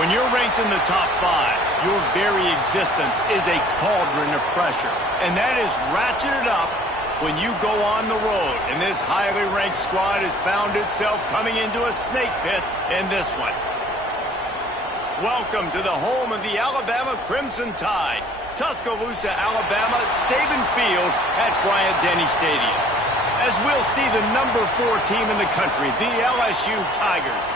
When you're ranked in the top 5, your very existence is a cauldron of pressure. And that is ratcheted up when you go on the road. And this highly ranked squad has found itself coming into a snake pit in this one. Welcome to the home of the Alabama Crimson Tide. Tuscaloosa, Alabama, Saban Field at Bryant-Denny Stadium. As we'll see the number 4 team in the country, the LSU Tigers,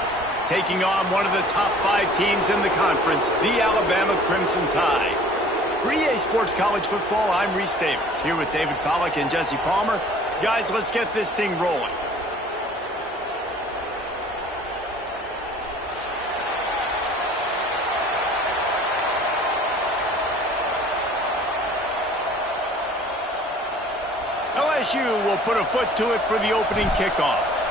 taking on one of the top 5 teams in the conference, the Alabama Crimson Tide. For EA Sports College Football, I'm Reese Davis, here with David Pollack and Jesse Palmer. Guys, let's get this thing rolling. LSU will put a foot to it for the opening kickoff.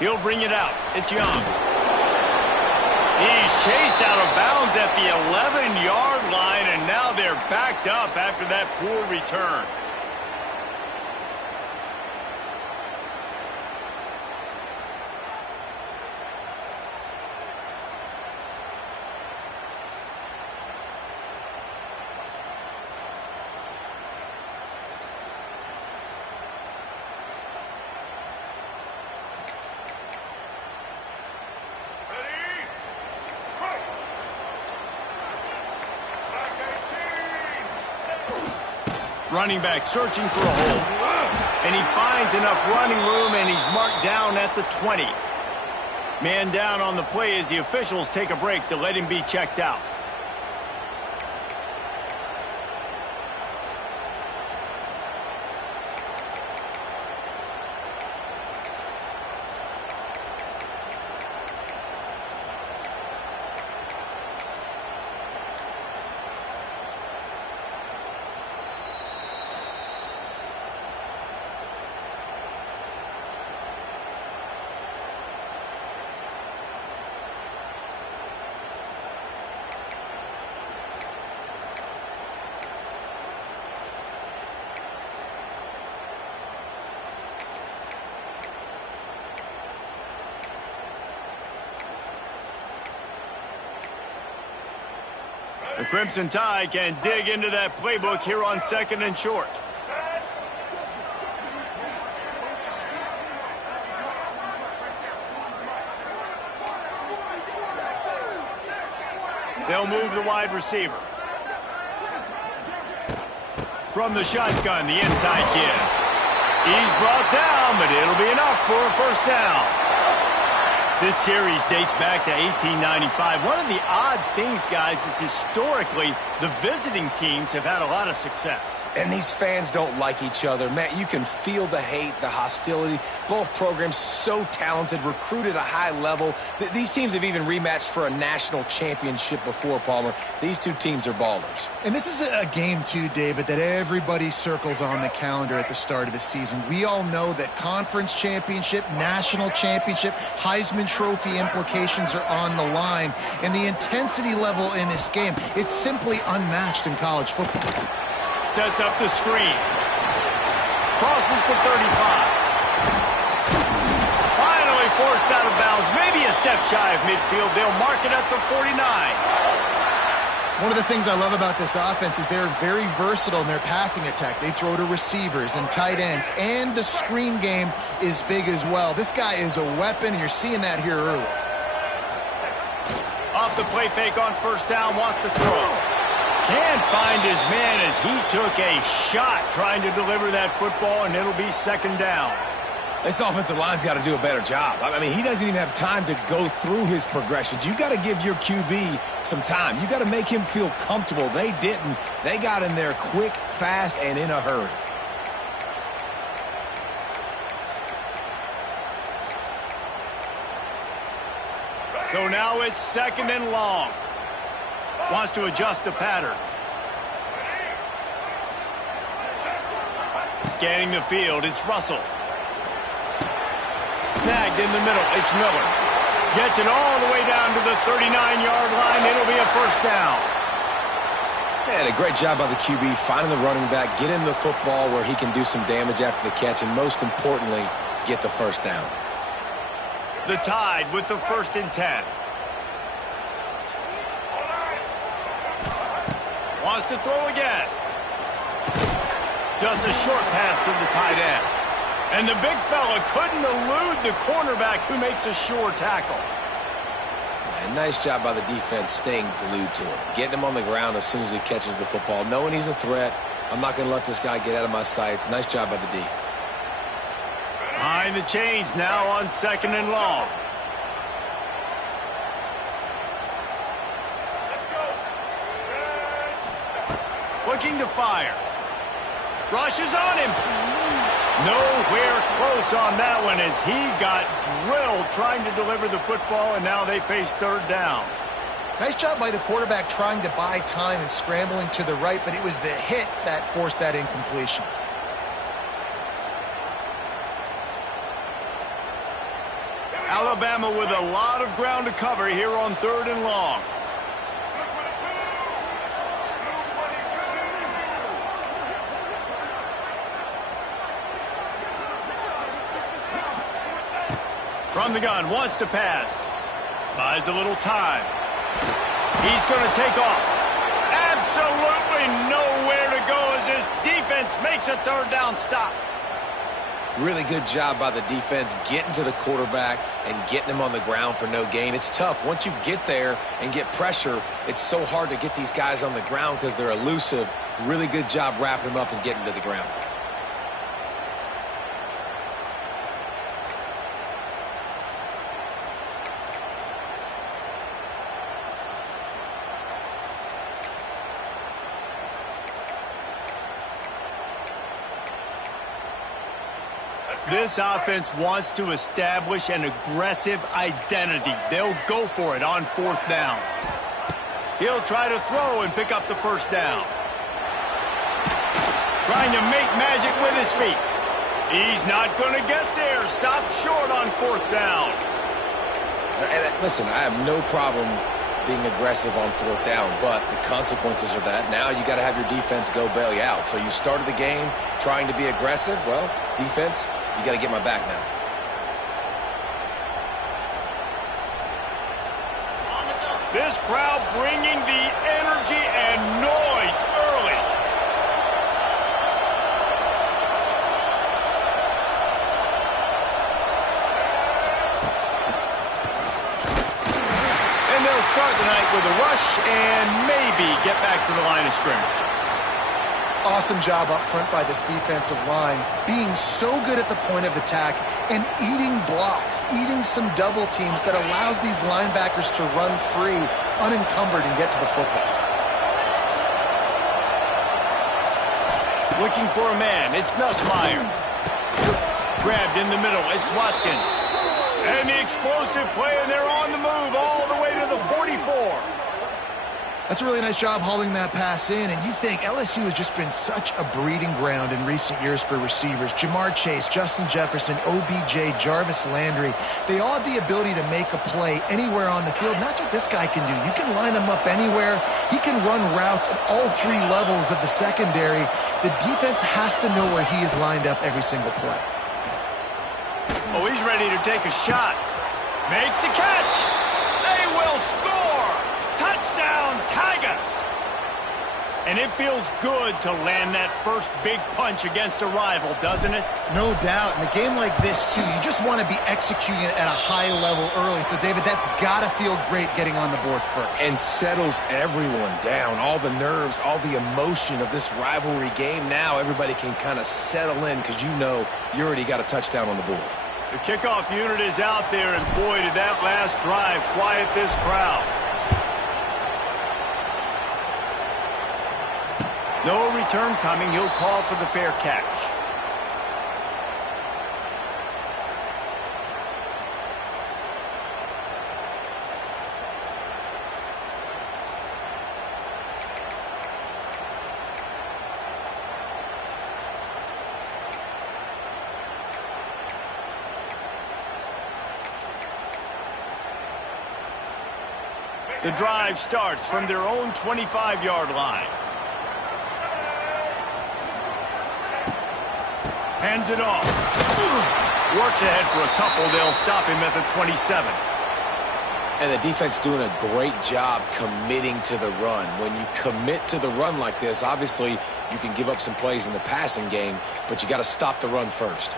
He'll bring it out. It's Young. He's chased out of bounds at the 11-yard line, and now they're backed up after that poor return. Running back searching for a hole. And he finds enough running room, and he's marked down at the 20. Man down on the play as the officials take a break to let him be checked out. The Crimson Tide can dig into that playbook here on 2nd and short. They'll move the wide receiver. From the shotgun, the inside kid. He's brought down, but it'll be enough for a first down. This series dates back to 1895. One of the odd things, guys, is historically the visiting teams have had a lot of success. And these fans don't like each other. Matt, you can feel the hate, the hostility. Both programs so talented, recruited at a high level. These teams have even rematched for a national championship before, Palmer. These two teams are ballers. And this is a game, too, David, that everybody circles on the calendar at the start of the season. We all know that conference championship, national championship, Heisman Trophy implications are on the line. And the intensity level in this game, it's simply unmatched in college football. Sets up the screen. Crosses the 35. Finally forced out of bounds. Maybe a step shy of midfield. They'll mark it at the 49. One of the things I love about this offense is they're very versatile in their passing attack. They throw to receivers and tight ends, and the screen game is big as well. This guy is a weapon, and you're seeing that here early. Off the play fake on first down, wants to throw. Can't find his man as he took a shot trying to deliver that football, and it'll be 2nd down. This offensive line's got to do a better job. I mean, he doesn't even have time to go through his progressions. You got to give your QB some time. You got to make him feel comfortable. They didn't. They got in there quick, fast, and in a hurry. So now it's 2nd and long. Wants to adjust the pattern. Scanning the field, it's Russell. Snagged in the middle, it's Miller. Gets it all the way down to the 39-yard line. It'll be a first down. And a great job by the QB finding the running back, get him the football where he can do some damage after the catch, and most importantly, get the first down. The Tide with the 1st and 10. Wants to throw again. Just a short pass to the tight end. And the big fella couldn't elude the cornerback who makes a sure tackle. And nice job by the defense staying glued to him. Getting him on the ground as soon as he catches the football. Knowing he's a threat. I'm not going to let this guy get out of my sights. Nice job by the D. Behind the chains now on 2nd and long. Looking to fire. Rushes on him. Nowhere close on that one as he got drilled trying to deliver the football, and now they face 3rd down. Nice job by the quarterback trying to buy time and scrambling to the right, but it was the hit that forced that incompletion. Alabama with a lot of ground to cover here on 3rd and long. From the gun, wants to pass. Buys a little time. He's going to take off. Absolutely nowhere to go as his defense makes a 3rd down stop. Really good job by the defense getting to the quarterback and getting him on the ground for no gain. It's tough. Once you get there and get pressure, it's so hard to get these guys on the ground because they're elusive. Really good job wrapping them up and getting to the ground. This offense wants to establish an aggressive identity. They'll go for it on 4th down. He'll try to throw and pick up the 1st down. Trying to make magic with his feet. He's not going to get there. Stopped short on 4th down. And listen, I have no problem being aggressive on 4th down, but the consequences are that now you got to have your defense go bail you out. So you started the game trying to be aggressive. Well, defense, you got to get my back now. This crowd bringing the energy and noise early. And they'll start the night with a rush and maybe get back to the line of scrimmage. Awesome job up front by this defensive line, being so good at the point of attack and eating blocks, eating some double teams that allows these linebackers to run free, unencumbered, and get to the football. Looking for a man, it's Nussmeier. Grabbed in the middle, it's Watkins. And the explosive play, and they're on the move all the way to the 44. That's a really nice job hauling that pass in, and you think LSU has just been such a breeding ground in recent years for receivers. Jamar Chase, Justin Jefferson, OBJ, Jarvis Landry, they all have the ability to make a play anywhere on the field, and that's what this guy can do. You can line him up anywhere. He can run routes at all 3 levels of the secondary. The defense has to know where he is lined up every single play. Oh, he's ready to take a shot. Makes the catch. They will score. Touchdown, Tigers! And it feels good to land that first big punch against a rival, doesn't it? No doubt. In a game like this, too, you just want to be executing it at a high level early. So, David, that's got to feel great getting on the board first. And settles everyone down. All the nerves, all the emotion of this rivalry game. Now everybody can kind of settle in because you know you already got a touchdown on the board. The kickoff unit is out there, and boy, did that last drive quiet this crowd. No return coming. He'll call for the fair catch. The drive starts from their own 25-yard line. Hands it off. Works ahead for a couple. They'll stop him at the 27. And the defense doing a great job committing to the run. When you commit to the run like this, obviously you can give up some plays in the passing game, but you got to stop the run first.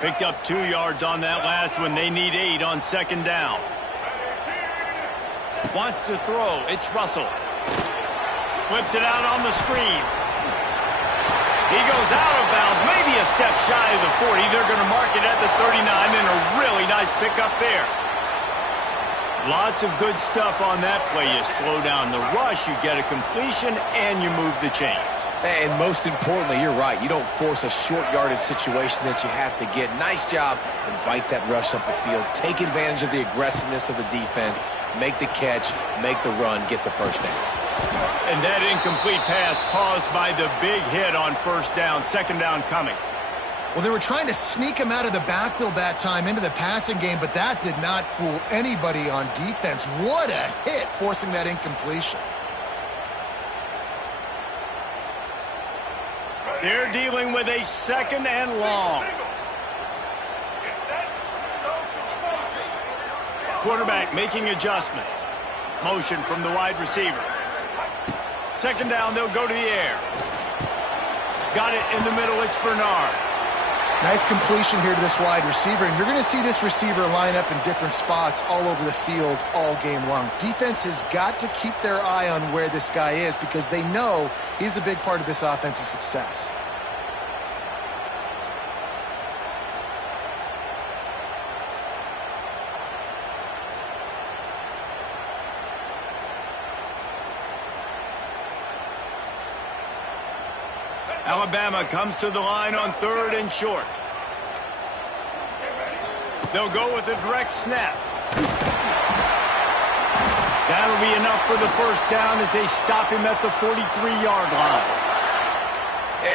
Picked up 2 yards on that last one. They need 8 on second down. Wants to throw. It's Russell. Flips it out on the screen. He goes out of bounds, maybe a step shy of the 40. They're going to mark it at the 39, and a really nice pickup there. Lots of good stuff on that play. You slow down the rush, you get a completion, and you move the chains. And most importantly, you're right. You don't force a short yardage situation that you have to get. Nice job. Invite that rush up the field. Take advantage of the aggressiveness of the defense. Make the catch. Make the run. Get the first down. And that incomplete pass caused by the big hit on first down. Second down coming. Well, they were trying to sneak him out of the backfield that time into the passing game, but that did not fool anybody on defense. What a hit, forcing that incompletion. They're dealing with a second and long. Quarterback making adjustments. Motion from the wide receiver. Second down, they'll go to the air. Got it in the middle, it's Bernard. Nice completion here to this wide receiver, and you're going to see this receiver line up in different spots all over the field all game long. Defense has got to keep their eye on where this guy is because they know he's a big part of this offense's success. Alabama comes to the line on 3rd and short. They'll go with a direct snap. That'll be enough for the first down as they stop him at the 43-yard line.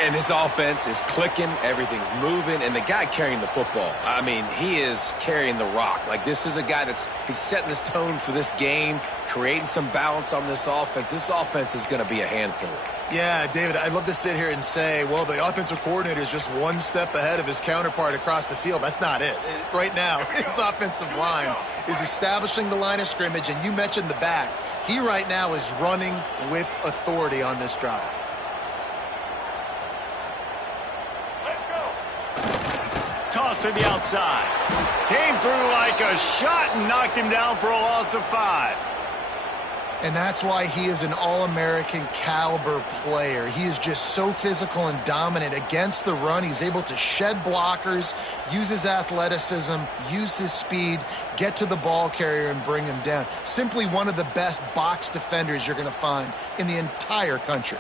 And this offense is clicking, everything's moving, and the guy carrying the football, I mean, he is carrying the rock. Like, this is a guy he's setting this tone for this game, creating some balance on this offense. This offense is going to be a handful. Yeah, David, I'd love to sit here and say, well, the offensive coordinator is just one step ahead of his counterpart across the field. That's not it. Right now, his offensive line is establishing the line of scrimmage, and you mentioned the back. He right now is running with authority on this drive. Toss to the outside. Came through like a shot and knocked him down for a loss of 5. And that's why he is an All-American caliber player. He is just so physical and dominant against the run. He's able to shed blockers, use his athleticism, use his speed, get to the ball carrier and bring him down. Simply one of the best box defenders you're going to find in the entire country.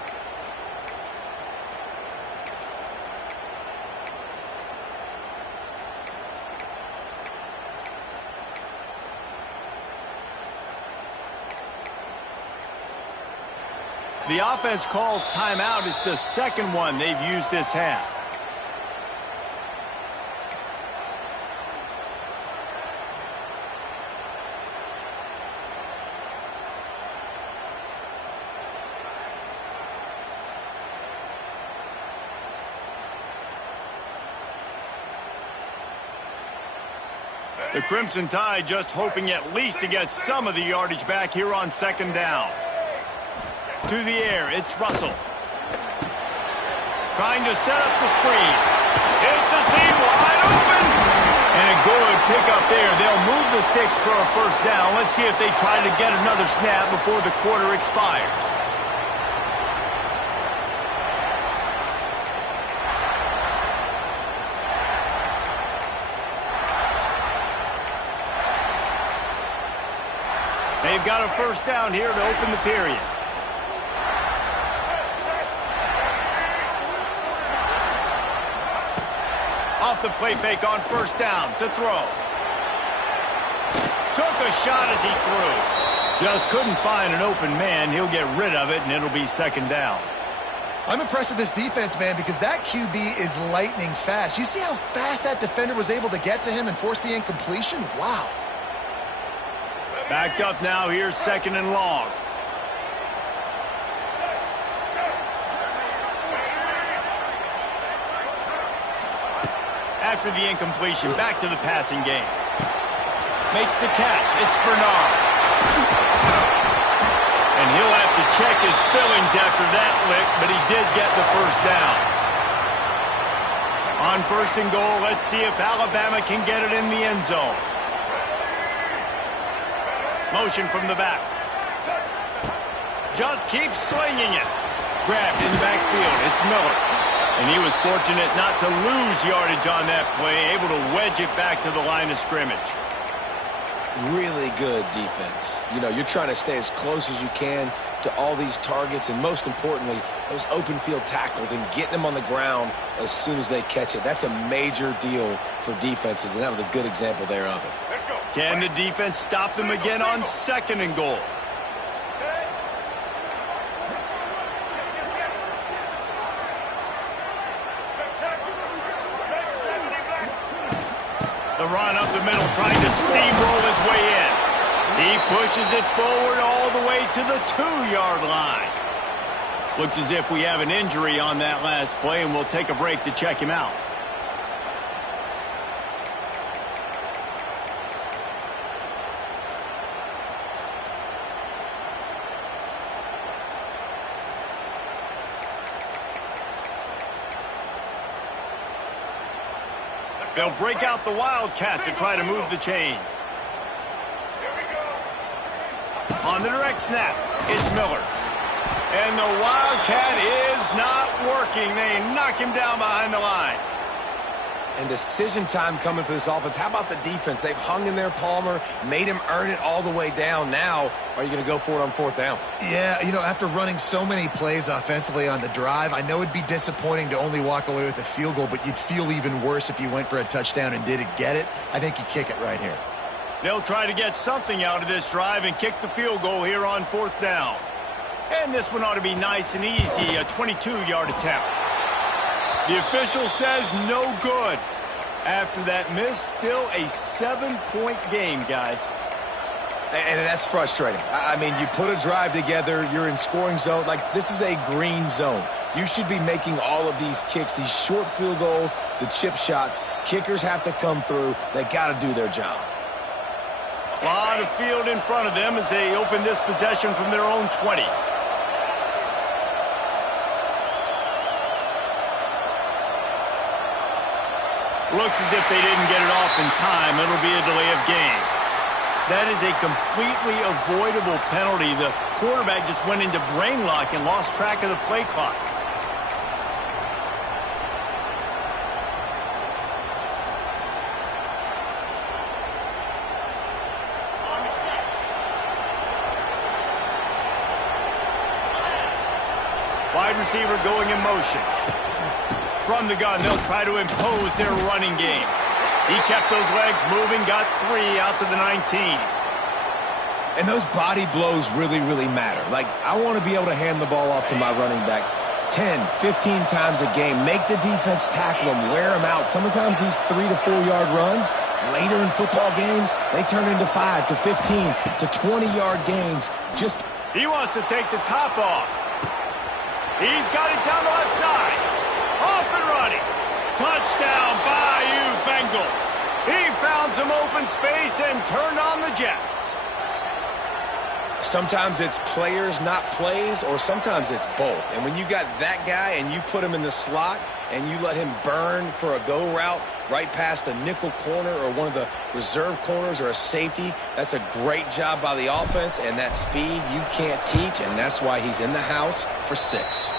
The offense calls timeout. It's the second one they've used this half. The Crimson Tide just hoping at least to get some of the yardage back here on second down. To the air, it's Russell. Trying to set up the screen. It's a seam wide open. And a good pickup there. They'll move the sticks for a first down. Let's see if they try to get another snap before the quarter expires. They've got a first down here to open the period. Off the play fake on first down to throw. Took a shot as he threw. Just couldn't find an open man. He'll get rid of it, and it'll be second down. I'm impressed with this defense, man, because that QB is lightning fast. You see how fast that defender was able to get to him and force the incompletion? Wow. Backed up now. Here's second and long. After the incompletion, back to the passing game. Makes the catch. It's Bernard. And he'll have to check his feelings after that lick, but he did get the first down. On 1st and goal, let's see if Alabama can get it in the end zone. Motion from the back. Just keeps slinging it. Grabbed in the backfield. It's Miller. And he was fortunate not to lose yardage on that play, able to wedge it back to the line of scrimmage. Really good defense. You know, you're trying to stay as close as you can to all these targets, and most importantly, those open field tackles and getting them on the ground as soon as they catch it. That's a major deal for defenses, and that was a good example there of it. Can the defense stop them again on 2nd and goal? The run up the middle, trying to steamroll his way in. He pushes it forward all the way to the 2-yard line. Looks as if we have an injury on that last play, and we'll take a break to check him out. They'll break out the Wildcat to try to move the chains. On the direct snap, it's Miller. And the Wildcat is not working. They knock him down behind the line. And decision time coming for this offense. How about the defense? They've hung in there, Palmer, made him earn it all the way down. Now, are you going to go for it on 4th down? Yeah, you know, after running so many plays offensively on the drive, I know it'd be disappointing to only walk away with a field goal, but you'd feel even worse if you went for a touchdown and didn't get it. I think you kick it right here. They'll try to get something out of this drive and kick the field goal here on 4th down. And this one ought to be nice and easy, a 22-yard attempt. The official says no good. After that miss, still a 7-point game, guys. And that's frustrating. I mean, you put a drive together, you're in scoring zone. Like, this is a green zone. You should be making all of these kicks, these short field goals, the chip shots. Kickers have to come through. They got to do their job. A lot of field in front of them as they open this possession from their own 20. Looks as if they didn't get it off in time. It'll be a delay of game. That is a completely avoidable penalty. The quarterback just went into brain lock and lost track of the play clock. Wide receiver going in motion. From the gun, they'll try to impose their running games. He kept those legs moving, got 3 out to the 19. And those body blows really, really matter. Like, I want to be able to hand the ball off to my running back 10, 15 times a game. Make the defense tackle them, wear them out. Sometimes these 3 to 4 yard runs, later in football games, they turn into 5 to 15 to 20-yard gains. He wants to take the top off. He's got it down the left side. Off and running. Touchdown, Bayou Bengals. He found some open space and turned on the Jets. Sometimes it's players, not plays, or sometimes it's both. And when you got that guy and you put him in the slot and you let him burn for a go route right past a nickel corner or one of the reserve corners or a safety, that's a great job by the offense, and that speed you can't teach, and that's why he's in the house for 6.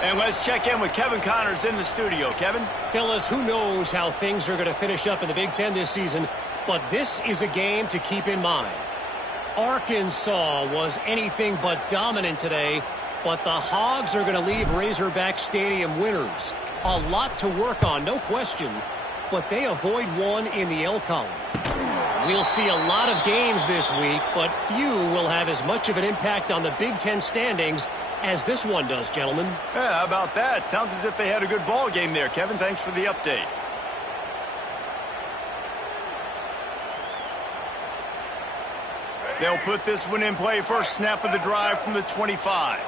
And let's check in with Kevin Connors in the studio. Kevin? Fellas, who knows how things are going to finish up in the Big Ten this season, but this is a game to keep in mind. Arkansas was anything but dominant today, but the Hogs are going to leave Razorback Stadium winners. A lot to work on, no question, but they avoid one in the L column. We'll see a lot of games this week, but few will have as much of an impact on the Big Ten standings as this one does, gentlemen. Yeah, how about that? Sounds as if they had a good ball game there, Kevin. Thanks for the update. They'll put this one in play. First snap of the drive from the 25.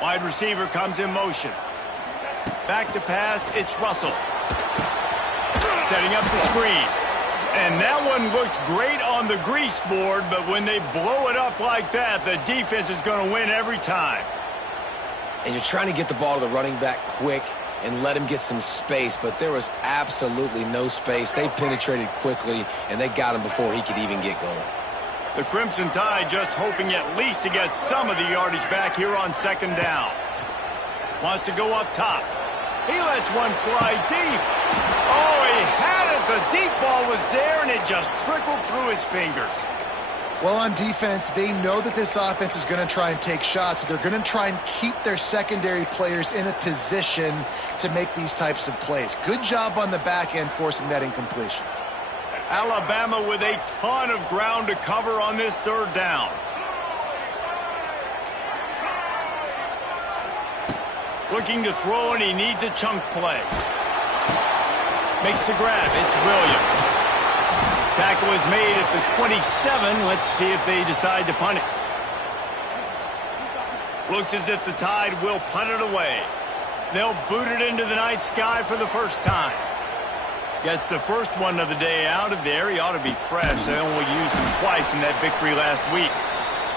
Wide receiver comes in motion. Back to pass, it's Russell. Setting up the screen. And that one looked great on the grease board, but when they blow it up like that, the defense is going to win every time. And you're trying to get the ball to the running back quick and let him get some space, but there was absolutely no space. They penetrated quickly, and they got him before he could even get going. The Crimson Tide just hoping at least to get some of the yardage back here on second down. Wants to go up top. He lets one fly deep. Oh, he had it. The deep ball was there, and it just trickled through his fingers. Well, on defense, they know that this offense is going to try and take shots. They're going to try and keep their secondary players in a position to make these types of plays. Good job on the back end forcing that incompletion. Alabama with a ton of ground to cover on this third down. Looking to throw, and he needs a chunk play. Makes the grab. It's Williams. Tackle is made at the 27. Let's see if they decide to punt it. Looks as if the Tide will punt it away. They'll boot it into the night sky for the first time. Gets the first one of the day out of there. He ought to be fresh. They only used him twice in that victory last week.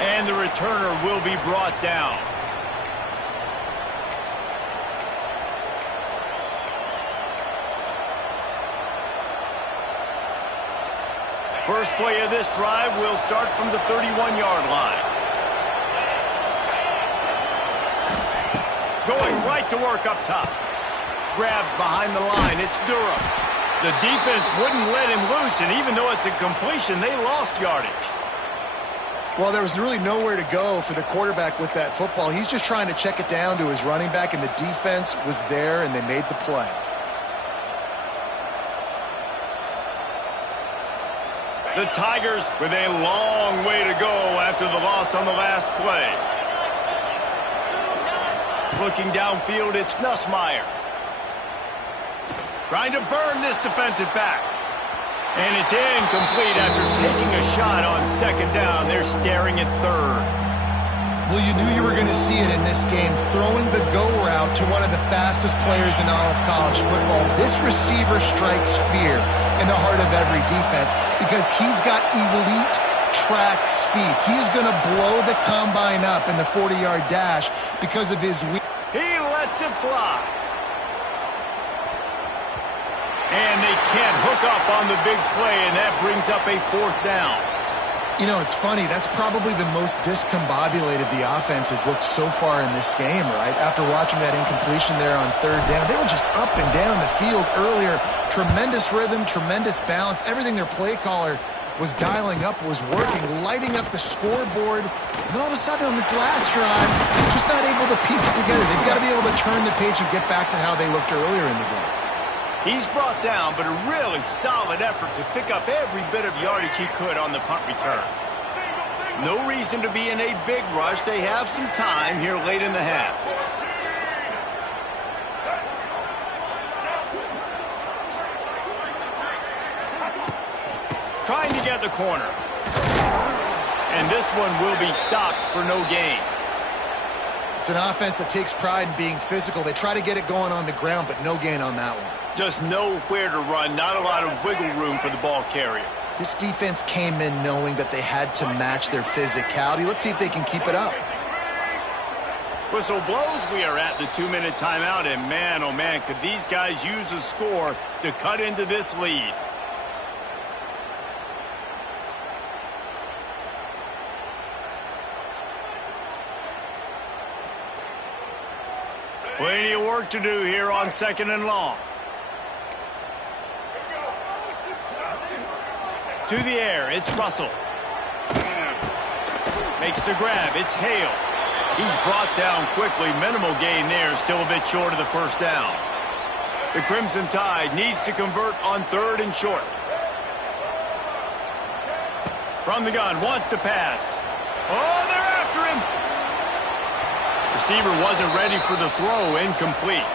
And the returner will be brought down. First play of this drive will start from the 31-yard line. Going right to work up top. Grabbed behind the line. It's Durham. The defense wouldn't let him loose, and even though it's a completion, they lost yardage. Well, there was really nowhere to go for the quarterback with that football. He's just trying to check it down to his running back, and the defense was there, and they made the play. The Tigers with a long way to go after the loss on the last play. Looking downfield, it's Nussmeier. Trying to burn this defensive back. And it's incomplete after taking a shot on second down. They're staring at third. Well, you knew you were going to see it in this game, throwing the go route to one of the fastest players in all of college football. This receiver strikes fear in the heart of every defense because he's got elite track speed. He's going to blow the combine up in the 40-yard dash because of his... He lets it fly. And they can't hook up on the big play, and that brings up a fourth down. You know, it's funny. That's probably the most discombobulated the offense has looked so far in this game, right? After watching that incompletion there on third down, they were just up and down the field earlier. Tremendous rhythm, tremendous balance. Everything their play caller was dialing up was working, lighting up the scoreboard. And then all of a sudden on this last drive, just not able to piece it together. They've got to be able to turn the page and get back to how they looked earlier in the game. He's brought down, but a really solid effort to pick up every bit of yardage he could on the punt return. No reason to be in a big rush. They have some time here late in the half. Trying to get the corner. And this one will be stopped for no gain. It's an offense that takes pride in being physical. They try to get it going on the ground, but no gain on that one. Just nowhere to run, not a lot of wiggle room for the ball carrier. This defense came in knowing that they had to match their physicality. Let's see if they can keep it up. Whistle blows. We are at the 2-minute timeout, and man, oh man, could these guys use a score to cut into this lead. Plenty of work to do here on second and long. To the air, it's Russell. Makes the grab, it's Hale. He's brought down quickly. Minimal gain there, still a bit short of the first down. The Crimson Tide needs to convert on third and short. From the gun, wants to pass. Oh, they're after him. Receiver wasn't ready for the throw, incomplete.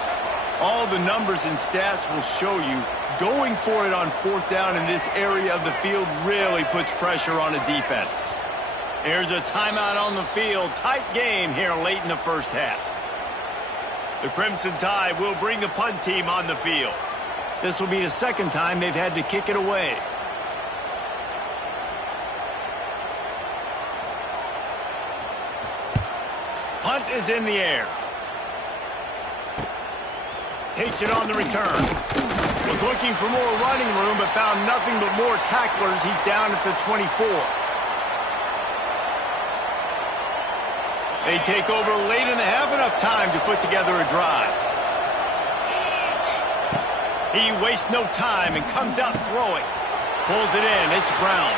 All the numbers and stats will show you going for it on fourth down in this area of the field really puts pressure on a defense. There's a timeout on the field. Tight game here late in the first half. The Crimson Tide will bring the punt team on the field. This will be the second time they've had to kick it away. Punt is in the air. Takes it on the return. Was looking for more running room, but found nothing but more tacklers. He's down at the 24. They take over late in the half, enough time to put together a drive. He wastes no time and comes out throwing. Pulls it in. It's Brown.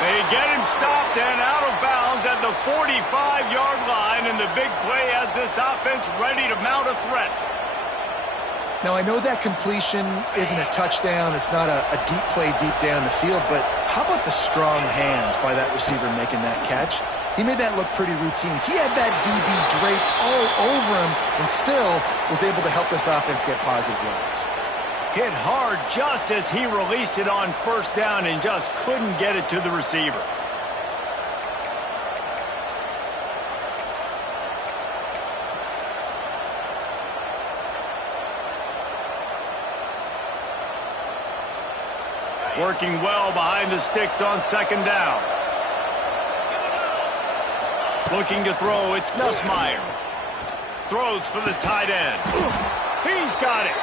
They get him stopped and out of bounds at the 45-yard line, and the big play has this offense ready to mount a threat. Now, I know that completion isn't a touchdown. It's not a deep play deep down the field, but how about the strong hands by that receiver making that catch? He made that look pretty routine. He had that DB draped all over him and still was able to help this offense get positive yards. Hit hard just as he released it on first down and just couldn't get it to the receiver. Working well behind the sticks on second down. Looking to throw, it's Nussmeier. Throws for the tight end. He's got it.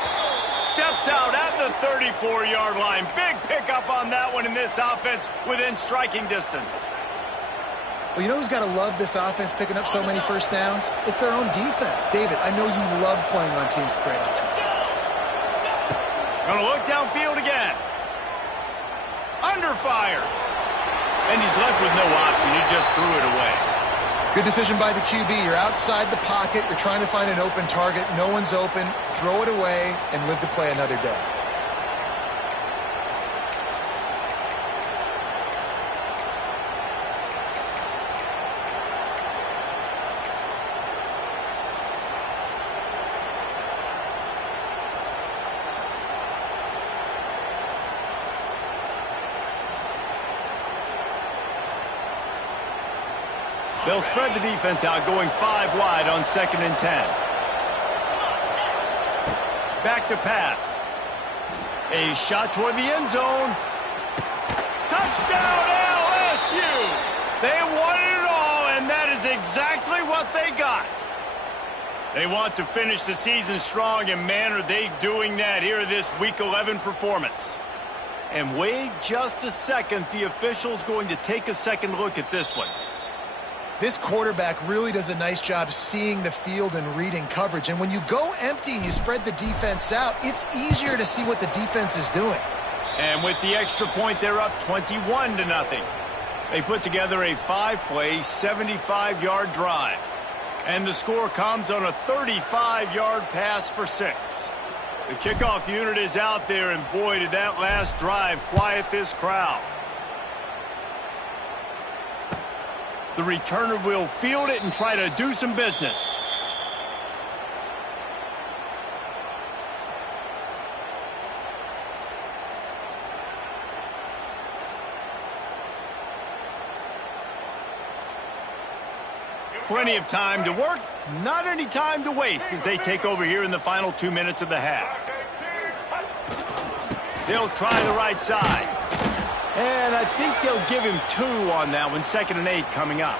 Steps out at the 34-yard line. Big pickup on that one in this offense within striking distance. Well, you know who's got to love this offense picking up so many first downs? It's their own defense. David, I know you love playing on teams with great offenses. Gonna look downfield again. Under fire. And he's left with no option. He just threw it away. Good decision by the QB. You're outside the pocket. You're trying to find an open target. No one's open. Throw it away and live to play another day. They'll spread the defense out, going 5 wide on 2nd and 10. Back to pass. A shot toward the end zone. Touchdown, LSU! They wanted it all, and that is exactly what they got. They want to finish the season strong, and man, are they doing that here in this Week 11 performance. And wait just a second, the official's going to take a second look at this one. This quarterback really does a nice job seeing the field and reading coverage. And when you go empty and you spread the defense out, it's easier to see what the defense is doing. And with the extra point, they're up 21-0. They put together a 5-play, 75-yard drive. And the score comes on a 35-yard pass for 6. The kickoff unit is out there, and boy, did that last drive quiet this crowd. The returner will field it and try to do some business. Plenty of time to work, not any time to waste as they take over here in the final 2 minutes of the half. They'll try the right side. And I think they'll give him 2 on that one, 2nd and 8 coming up.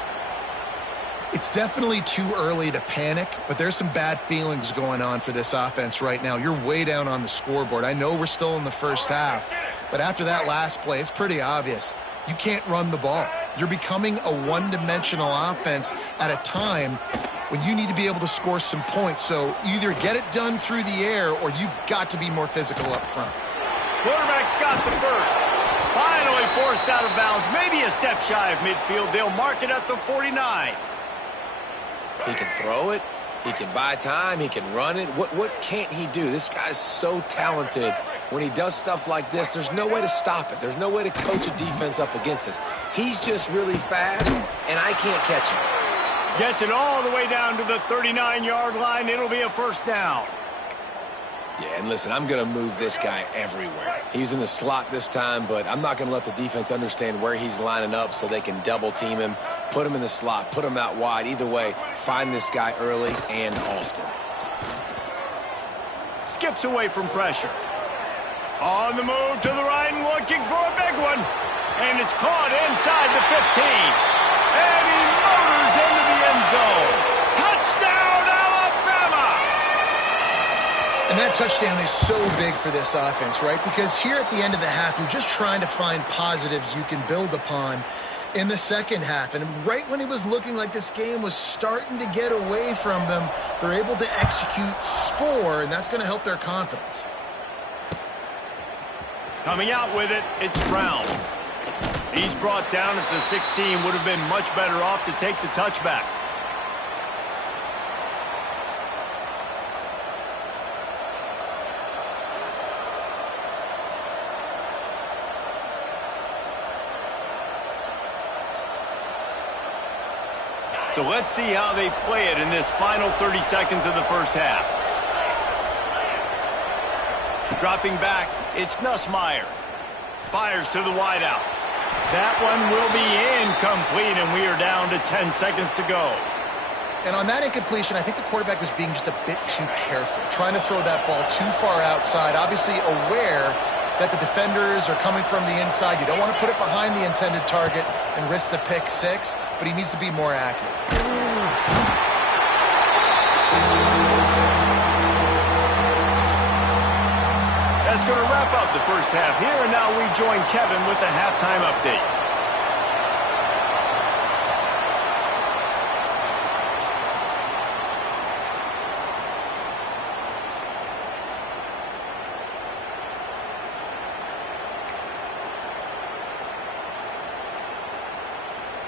It's definitely too early to panic, but there's some bad feelings going on for this offense right now. You're way down on the scoreboard. I know we're still in the first half, but after that last play, it's pretty obvious. You can't run the ball. You're becoming a one-dimensional offense at a time when you need to be able to score some points. So either get it done through the air or you've got to be more physical up front. Quarterback's got the first. Finally forced out of bounds, maybe a step shy of midfield. They'll mark it at the 49. He can throw it. He can buy time. He can run it. What can't he do? This guy's so talented. When he does stuff like this, there's no way to stop it. There's no way to coach a defense up against this. He's just really fast, and I can't catch him. Gets it all the way down to the 39-yard line. It'll be a first down. Yeah, and listen, I'm going to move this guy everywhere. He's in the slot this time, but I'm not going to let the defense understand where he's lining up so they can double team him, put him in the slot, put him out wide. Either way, find this guy early and often. skips away from pressure. On the move to the right and looking for a big one. And it's caught inside the 15. And he motors into the end zone. Touchdown, Alabama! And that touchdown is so big for this offense, right? Because here at the end of the half, you're just trying to find positives you can build upon in the second half. And right when it was looking like this game was starting to get away from them, they're able to execute, score, and that's going to help their confidence. Coming out with it, it's Brown. He's brought down at the 16. Would have been much better off to take the touchback. So let's see how they play it in this final 30 seconds of the first half. Dropping back, it's Nussmeier. Fires to the wideout. That one will be incomplete, and we are down to 10 seconds to go. And on that incompletion, I think the quarterback was being just a bit too careful, trying to throw that ball too far outside, obviously aware that the defenders are coming from the inside. You don't want to put it behind the intended target and risk the pick six, but he needs to be more accurate. That's going to wrap up the first half here, and now we join Kevin with the halftime update.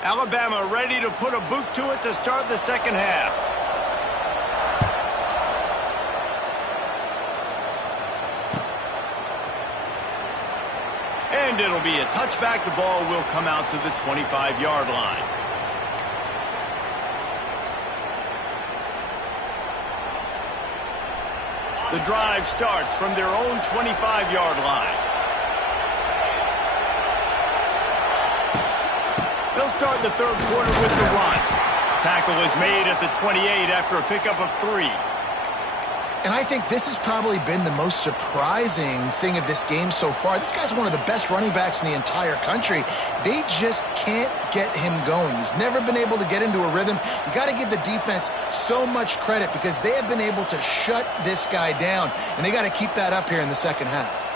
Alabama ready to put a boot to it to start the second half. And it'll be a touchback. The ball will come out to the 25-yard line. The drive starts from their own 25-yard line. They'll start the third quarter with the run. Tackle is made at the 28 after a pickup of 3. And I think this has probably been the most surprising thing of this game so far. This guy's one of the best running backs in the entire country. They just can't get him going. He's never been able to get into a rhythm. You got to give the defense so much credit because they have been able to shut this guy down, and they got to keep that up here in the second half.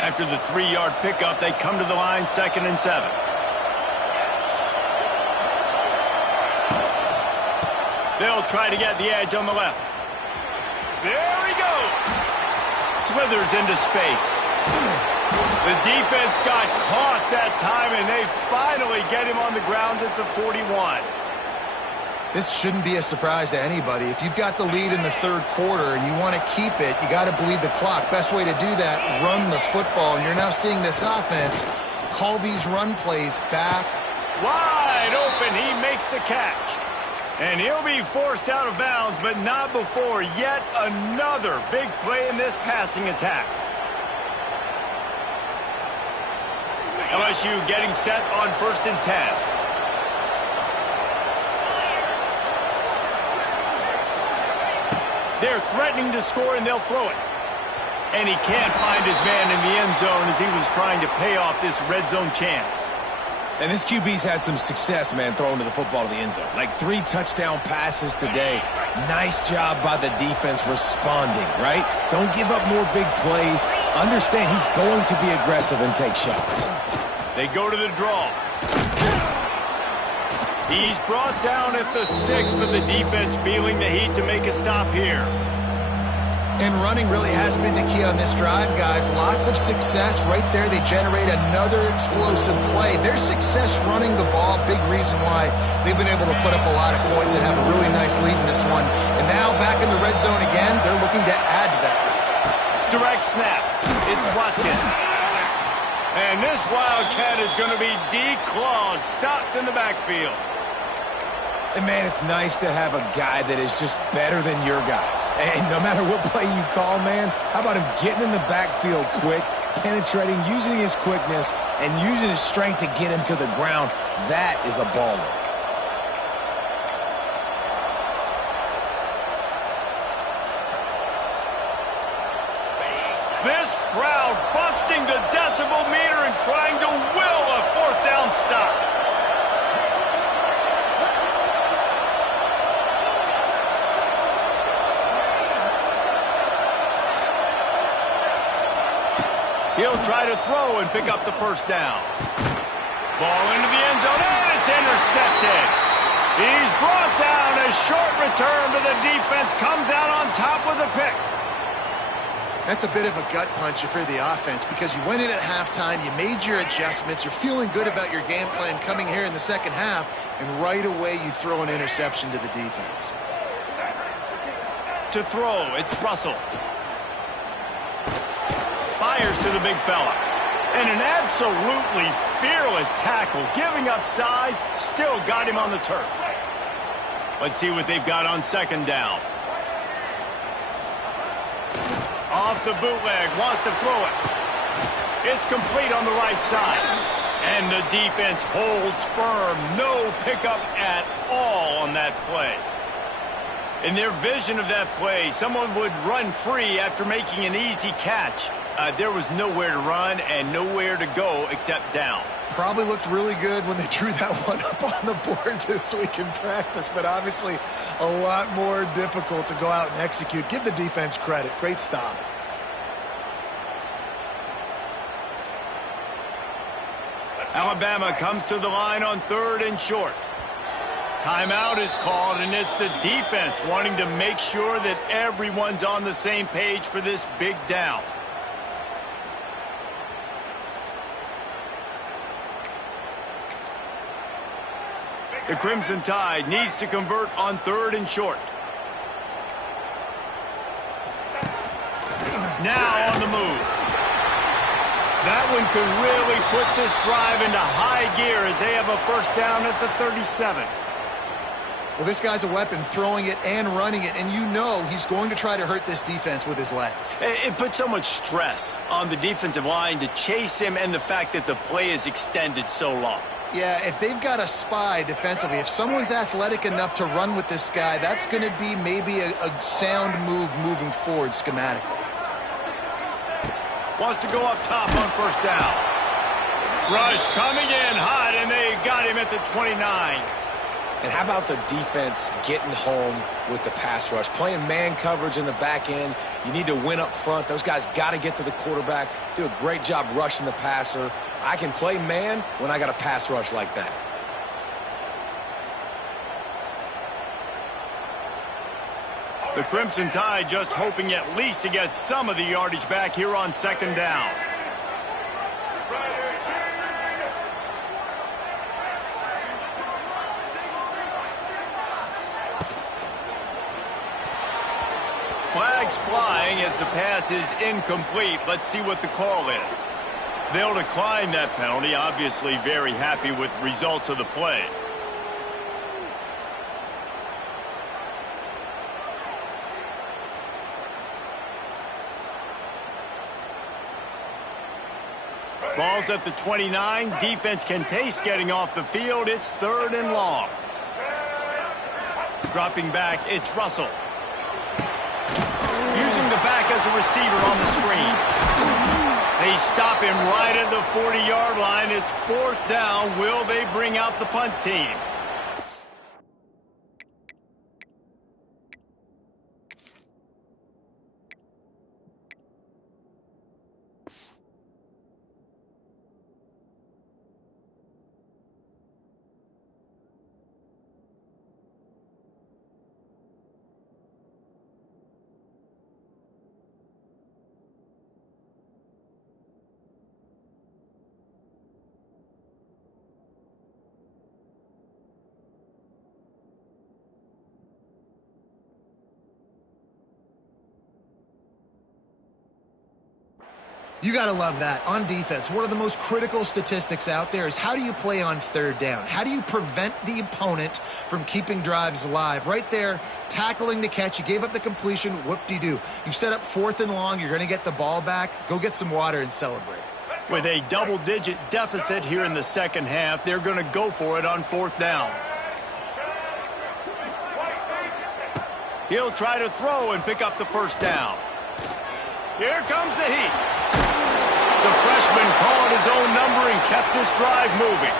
After the 3-yard pickup, they come to the line, 2nd and 7. They'll try to get the edge on the left. There he goes. Slithers into space. The defense got caught that time, and they finally get him on the ground at the 41. This shouldn't be a surprise to anybody. If you've got the lead in the third quarter and you want to keep it, you got to bleed the clock. Best way to do that, run the football. And you're now seeing this offense call these run plays back. Wide open, he makes the catch. And he'll be forced out of bounds, but not before yet another big play in this passing attack. LSU getting set on 1st and 10. They're threatening to score, and they'll throw it. And he can't find his man in the end zone as he was trying to pay off this red zone chance. And this QB's had some success, man, throwing to the football to the end zone. Like 3 touchdown passes today. Nice job by the defense responding, right? Don't give up more big plays. Understand he's going to be aggressive and take shots. They go to the draw. He's brought down at the 6, but the defense feeling the heat to make a stop here. And running really has been the key on this drive, guys. Lots of success right there. They generate another explosive play. Their success running the ball, big reason why they've been able to put up a lot of points and have a really nice lead in this one. And now back in the red zone again, they're looking to add to that. Direct snap. It's Watkins. And this Wildcat is going to be declawed, stopped in the backfield. And, man, it's nice to have a guy that is just better than your guys. And no matter what play you call, man, how about him getting in the backfield quick, penetrating, using his quickness, and using his strength to get him to the ground? That is a baller. crowd busting the decibel meter and trying to will a fourth down stop. He'll try to throw and pick up the first down. Ball into the end zone, and it's intercepted. He's brought down. A short return to the defense comes out on top with a pick. That's a bit of a gut punch for the offense because you went in at halftime, you made your adjustments, you're feeling good about your game plan coming here in the second half, and right away you throw an interception to the defense. To throw, it's Russell. Fires to the big fella. And an absolutely fearless tackle, giving up size, still got him on the turf. Let's see what they've got on second down. Off the bootleg, wants to throw it. It's complete on the right side. And the defense holds firm. No pickup at all on that play. In their vision of that play, someone would run free after making an easy catch. There was nowhere to run and nowhere to go except down. Probably looked really good when they drew that one up on the board this week in practice, but obviously a lot more difficult to go out and execute. Give the defense credit. Great stop. Alabama comes to the line on 3rd and short. Timeout is called, and it's the defense wanting to make sure that everyone's on the same page for this big down. The Crimson Tide needs to convert on 3rd and short. Now on the move. That one could really put this drive into high gear as they have a first down at the 37. Well, this guy's a weapon, throwing it and running it, and you know he's going to try to hurt this defense with his legs. It puts so much stress on the defensive line to chase him and the fact that the play is extended so long. Yeah, if they've got a spy defensively, if someone's athletic enough to run with this guy, that's going to be maybe a sound move moving forward schematically. Wants to go up top on first down. Rush coming in hot, and they got him at the 29. And how about the defense getting home with the pass rush? Playing man coverage in the back end. You need to win up front. Those guys got to get to the quarterback, do a great job rushing the passer. I can play man when I got a pass rush like that. The Crimson Tide just hoping at least to get some of the yardage back here on second down. Flags flying as the pass is incomplete. Let's see what the call is. They'll decline that penalty, obviously very happy with results of the play. Ball's at the 29. Defense can taste getting off the field. It's 3rd and long. Dropping back, it's Russell. Using the back as a receiver on the screen. They stop him right at the 40-yard line. It's 4th down. Will they bring out the punt team? You got to love that. On defense, one of the most critical statistics out there is how do you play on 3rd down? How do you prevent the opponent from keeping drives alive? Right there, tackling the catch. You gave up the completion. Whoop-de-doo. You've set up 4th and long. You're going to get the ball back. Go get some water and celebrate. With a double-digit deficit here in the second half, they're going to go for it on 4th down. He'll try to throw and pick up the first down. Here comes the heat. The freshman called his own number and kept this drive moving.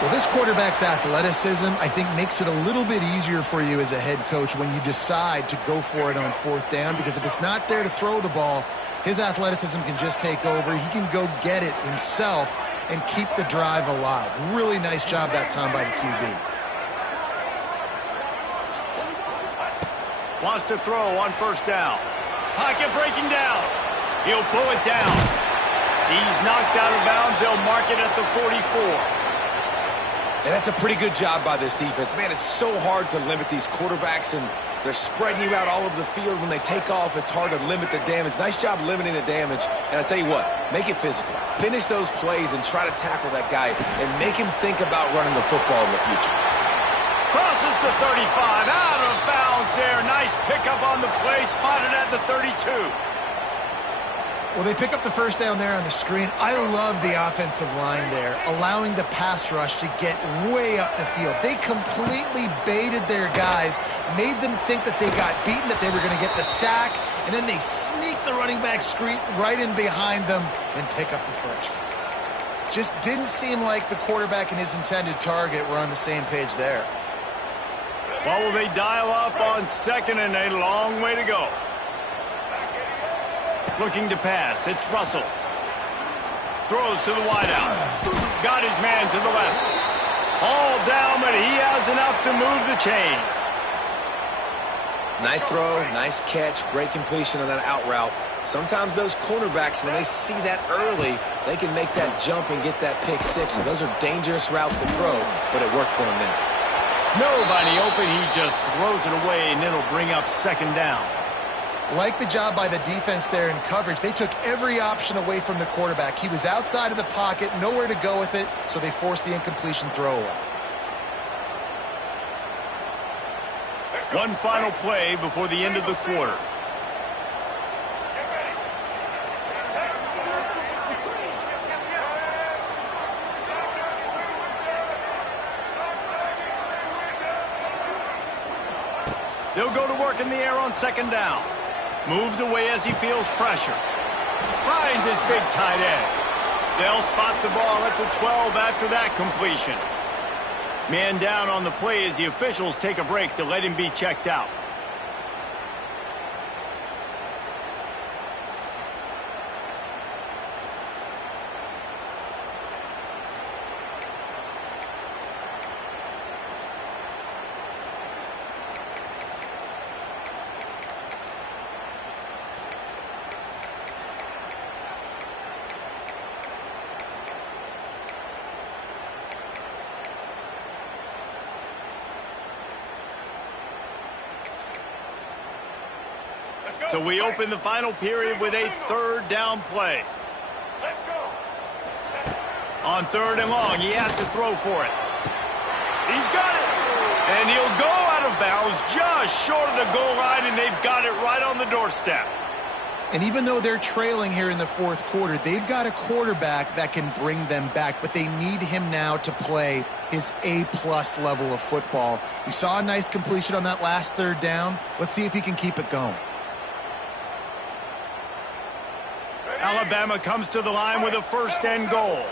Well, this quarterback's athleticism, I think, makes it a little bit easier for you as a head coach when you decide to go for it on fourth down, because if it's not there to throw the ball, his athleticism can just take over. He can go get it himself and keep the drive alive. Really nice job that time by the QB. Wants to throw on first down. Pocket breaking down. He'll pull it down. He's knocked out of bounds. They'll mark it at the 44. And that's a pretty good job by this defense. Man, it's so hard to limit these quarterbacks, and they're spreading you out all over the field. When they take off, it's hard to limit the damage. Nice job limiting the damage. And I tell you what, make it physical. Finish those plays and try to tackle that guy and make him think about running the football in the future. Crosses the 35, out of bounds there. Nice pickup on the play, spotted at the 32. Well, they pick up the first down there on the screen. I love the offensive line there, allowing the pass rush to get way up the field. They completely baited their guys, made them think that they got beaten, that they were going to get the sack, and then they sneak the running back screen right in behind them and pick up the first. Just didn't seem like the quarterback and his intended target were on the same page there. Well, will they dial up on second and a long way to go? Looking to pass. It's Russell. Throws to the wideout. Got his man to the left. All down, but he has enough to move the chains. Nice throw, nice catch, great completion on that out route. Sometimes those cornerbacks, when they see that early, they can make that jump and get that pick six. So those are dangerous routes to throw, but it worked for him there. Nobody open. He just throws it away, and it'll bring up second down. Like the job by the defense there in coverage. They took every option away from the quarterback. He was outside of the pocket, nowhere to go with it, so they forced the incompletion throwaway. One final play before the end of the quarter. They'll go to work in the air on second down. Moves away as he feels pressure. Finds his big tight end. They'll spot the ball at the 12 after that completion. Man down on the play as the officials take a break to let him be checked out. So we open the final period with a third down play. Let's go. On third and long, he has to throw for it. He's got it. And he'll go out of bounds just short of the goal line, and they've got it right on the doorstep. And even though they're trailing here in the fourth quarter, they've got a quarterback that can bring them back, but they need him now to play his A-plus level of football. We saw a nice completion on that last third down. Let's see if he can keep it going. Alabama comes to the line with a first and goal.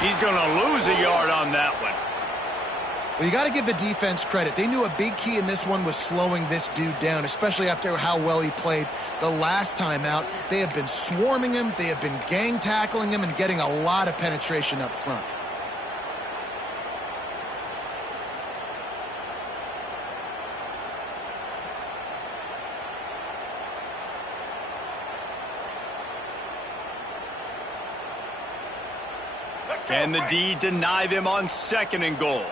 He's going to lose a yard on that one. Well, you got to give the defense credit. They knew a big key in this one was slowing this dude down, especially after how well he played the last time out. They have been swarming him. They have been gang tackling him and getting a lot of penetration up front. Can the D deny them on second and goal?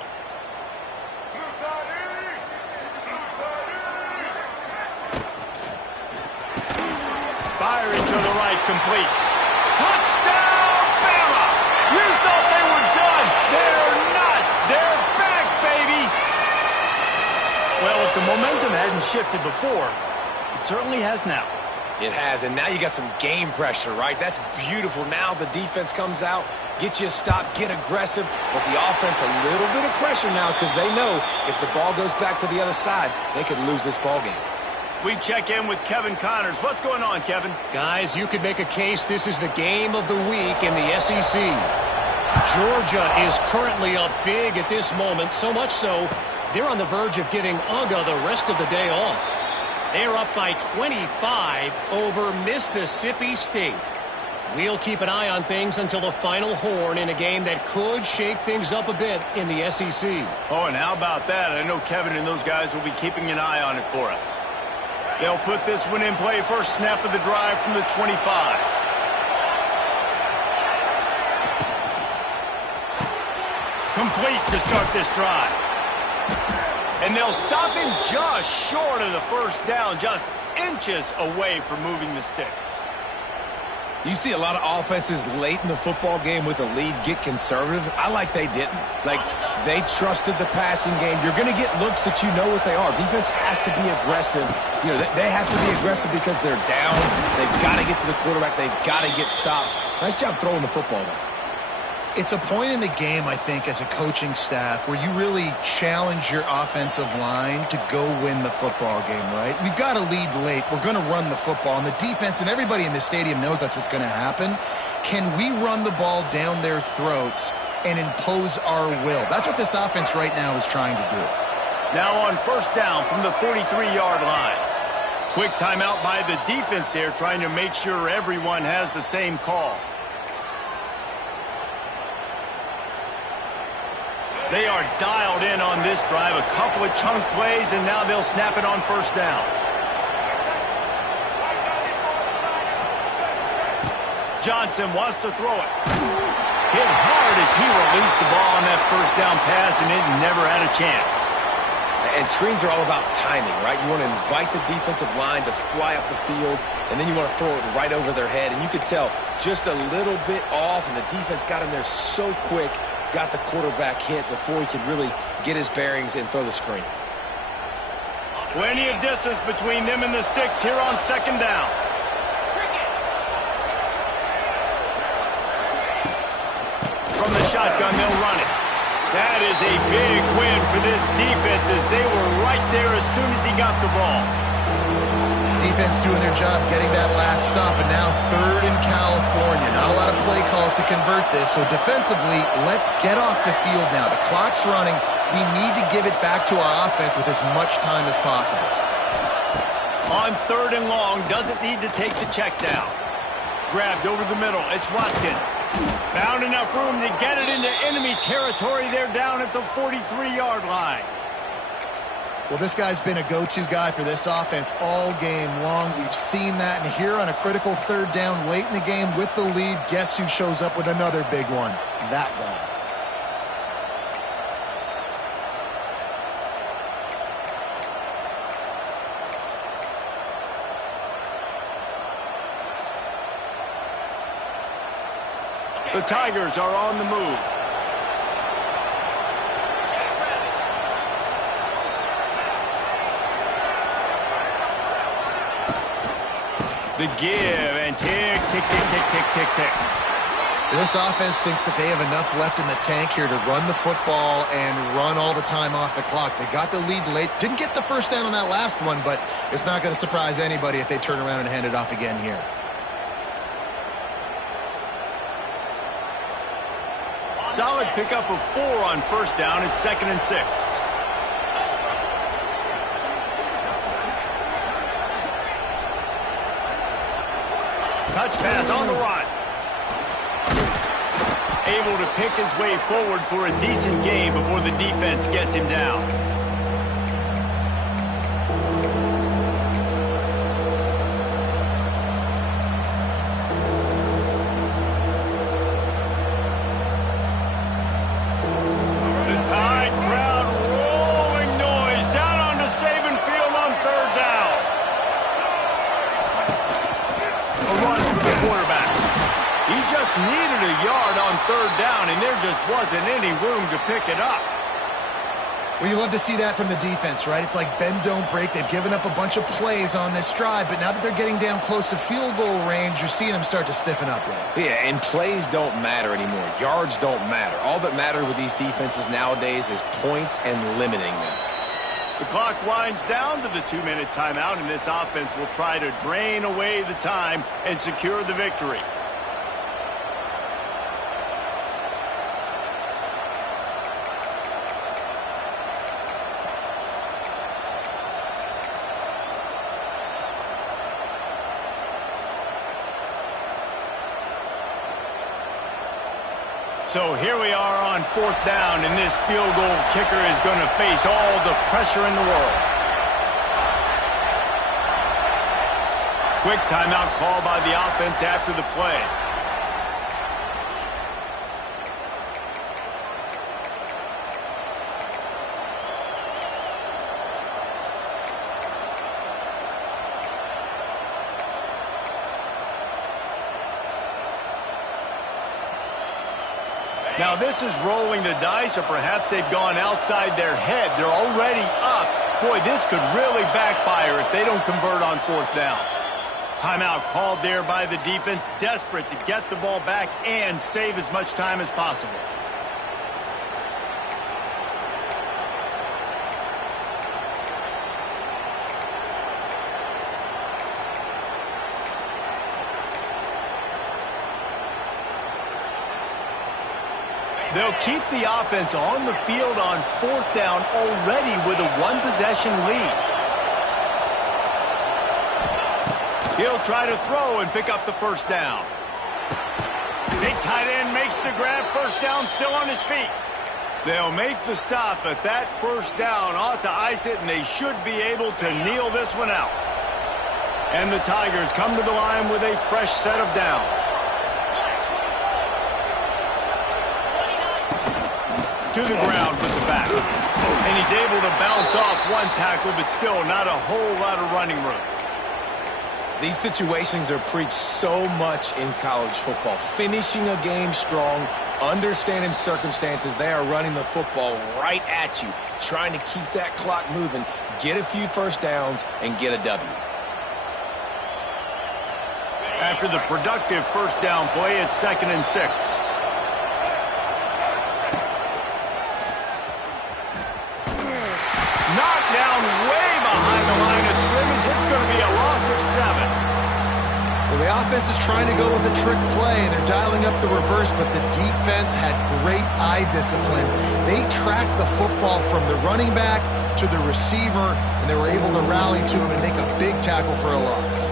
Firing to the right, complete. Touchdown, Bama! You thought they were done. They're not. They're back, baby! Well, if the momentum hadn't shifted before, it certainly has now. It has, and now you got some game pressure, right? That's beautiful. Now the defense comes out, get you a stop, get aggressive, but the offense a little bit of pressure now because they know if the ball goes back to the other side, they could lose this ball game. We check in with Kevin Connors. What's going on, Kevin? Guys, you could make a case this is the game of the week in the SEC. Georgia is currently up big at this moment, so much so they're on the verge of giving UGA the rest of the day off. They're up by 25 over Mississippi State. We'll keep an eye on things until the final horn in a game that could shake things up a bit in the SEC. Oh, and how about that? I know Kevin and those guys will be keeping an eye on it for us. They'll put this one in play. First snap of the drive from the 25. Complete to start this drive. And they'll stop him just short of the first down, just inches away from moving the sticks. You see a lot of offenses late in the football game with a lead get conservative. I like they didn't. Like, they trusted the passing game. You're going to get looks that you know what they are. Defense has to be aggressive. You know, they have to be aggressive because they're down. They've got to get to the quarterback. They've got to get stops. Nice job throwing the football, though. It's a point in the game, I think, as a coaching staff where you really challenge your offensive line to go win the football game, right? We've got to lead late. We're going to run the football. And the defense and everybody in the stadium knows that's what's going to happen. Can we run the ball down their throats and impose our will? That's what this offense right now is trying to do. Now on first down from the 43-yard line. Quick timeout by the defense there, trying to make sure everyone has the same call. They are dialed in on this drive. A couple of chunk plays, and now they'll snap it on first down. Johnson wants to throw it. Hit hard as he released the ball on that first down pass, and it never had a chance. And screens are all about timing, right? You want to invite the defensive line to fly up the field, and then you want to throw it right over their head. And you could tell just a little bit off, and the defense got in there so quick, got the quarterback hit before he could really get his bearings and throw the screen. Plenty of distance between them and the sticks here on second down. From the shotgun, they'll run it. That is a big win for this defense as they were right there as soon as he got the ball. Defense doing their job getting that last stop, and now third in California. Not a lot of play calls to convert this, so defensively, let's get off the field now. The clock's running. We need to give it back to our offense with as much time as possible. On third and long, doesn't need to take the check down. Grabbed over the middle. It's Watkins. Found enough room to get it into enemy territory. They're down at the 43-yard line. Well, this guy's been a go-to guy for this offense all game long. We've seen that, and here on a critical third down late in the game with the lead, guess who shows up with another big one? That guy. The Tigers are on the move. The give and tick, tick, tick, tick, tick, tick, tick. This offense thinks that they have enough left in the tank here to run the football and run all the time off the clock. They got the lead late. Didn't get the first down on that last one, but it's not going to surprise anybody if they turn around and hand it off again here. Solid pickup of 4 on first down. It's 2nd and 6. Touch pass on the run. Able to pick his way forward for a decent gain before the defense gets him down. Needed a yard on third down, and there just wasn't any room to pick it up. Well, you love to see that from the defense, right? It's like bend, don't break. They've given up a bunch of plays on this drive, but now that they're getting down close to field goal range, you're seeing them start to stiffen up there. Yeah, and plays don't matter anymore. Yards don't matter. All that matters with these defenses nowadays is points and limiting them. The clock winds down to the 2-minute timeout, and this offense will try to drain away the time and secure the victory. So here we are on 4th down, and this field goal kicker is going to face all the pressure in the world. Quick timeout call by the offense after the play. Now this is rolling the dice, or perhaps they've gone outside their head. They're already up. Boy, this could really backfire if they don't convert on 4th down. Timeout called there by the defense, desperate to get the ball back and save as much time as possible. They'll keep the offense on the field on 4th down already with a 1-possession lead. He'll try to throw and pick up the 1st down. Big tight end makes the grab. 1st down, still on his feet. They'll make the stop, but that 1st down ought to ice it, and they should be able to kneel this one out. And the Tigers come to the line with a fresh set of downs. To the ground with the back. And he's able to bounce off one tackle, but still not a whole lot of running room. These situations are preached so much in college football. Finishing a game strong, understanding circumstances. They are running the football right at you, trying to keep that clock moving, get a few 1st downs, and get a W. After the productive 1st down play, it's 2nd and 6. Knocked down way behind the line of scrimmage. It's going to be a loss of 7. Well, the offense is trying to go with a trick play, and they're dialing up the reverse, but the defense had great eye discipline. They tracked the football from the running back to the receiver, and they were able to rally to him and make a big tackle for a loss.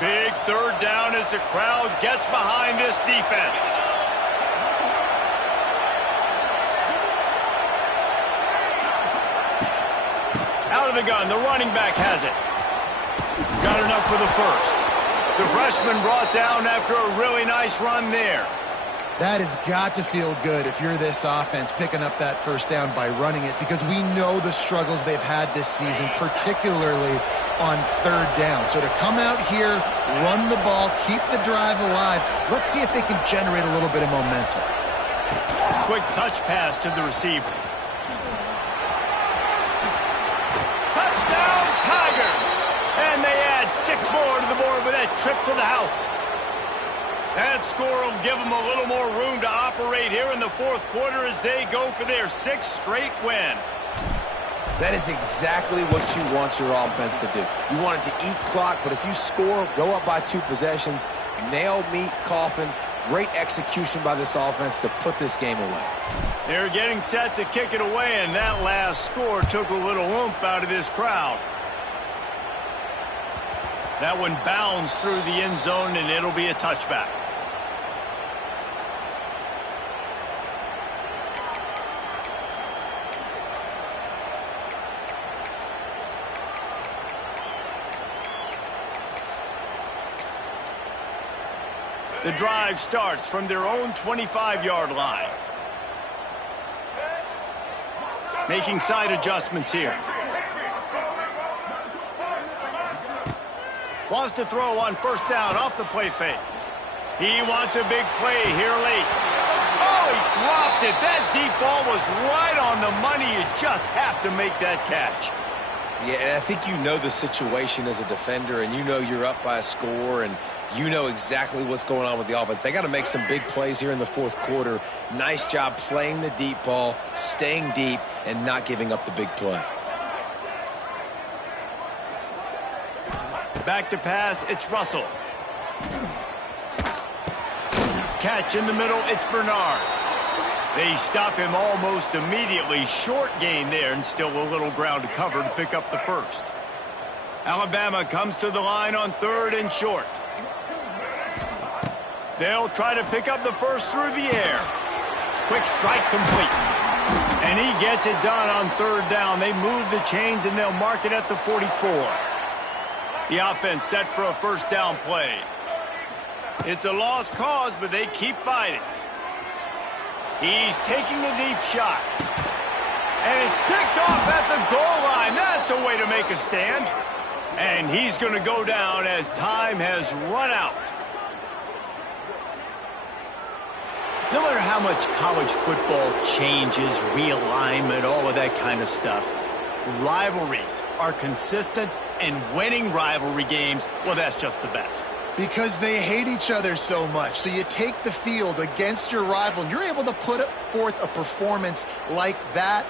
Big 3rd down as the crowd gets behind this defense. Out of the gun, the running back has it. Got enough for the 1st. The freshman brought down after a really nice run there. That has got to feel good if you're this offense picking up that 1st down by running it, because we know the struggles they've had this season, particularly on 3rd down. So to come out here, run the ball, keep the drive alive, let's see if they can generate a little bit of momentum. Quick touch pass to the receiver. Touchdown, Tigers! And they add 6 more to the board with that trip to the house. That score will give them a little more room to operate here in the 4th quarter as they go for their 6th straight win. That is exactly what you want your offense to do. You want it to eat clock, but if you score, go up by 2 possessions, nail, meet, coffin. Great execution by this offense to put this game away. They're getting set to kick it away, and that last score took a little oomph out of this crowd. That one bounds through the end zone, and it'll be a touchback. The drive starts from their own 25-yard line. Making side adjustments here. Wants to throw on first down off the play fake. He wants a big play here late. Oh, he dropped it. That deep ball was right on the money. You just have to make that catch. Yeah, and I think you know the situation as a defender, and you know you're up by a score, and you know exactly what's going on with the offense. They got to make some big plays here in the fourth quarter. Nice job playing the deep ball, staying deep, and not giving up the big play. Back to pass, it's Russell. Catch in the middle, it's Bernard. They stop him almost immediately. Short gain there, and still a little ground to cover to pick up the first. Alabama comes to the line on 3rd and short. They'll try to pick up the first through the air. Quick strike complete. And he gets it done on 3rd down. They move the chains, and they'll mark it at the 44. The offense set for a first down play. It's a lost cause, but they keep fighting. He's taking the deep shot. And it's picked off at the goal line. That's a way to make a stand. And he's going to go down as time has run out. No matter how much college football changes, realignment, all of that kind of stuff, rivalries are consistent, and winning rivalry games, well, that's just the best. Because they hate each other so much. So you take the field against your rival, and you're able to put forth a performance like that.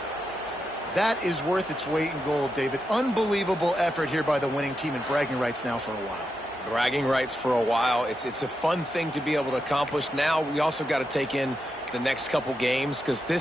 That is worth its weight in gold, David. Unbelievable effort here by the winning team, and bragging rights now for a while. Bragging rights for a while. It's a fun thing to be able to accomplish. Now we also got to take in the next couple games, because this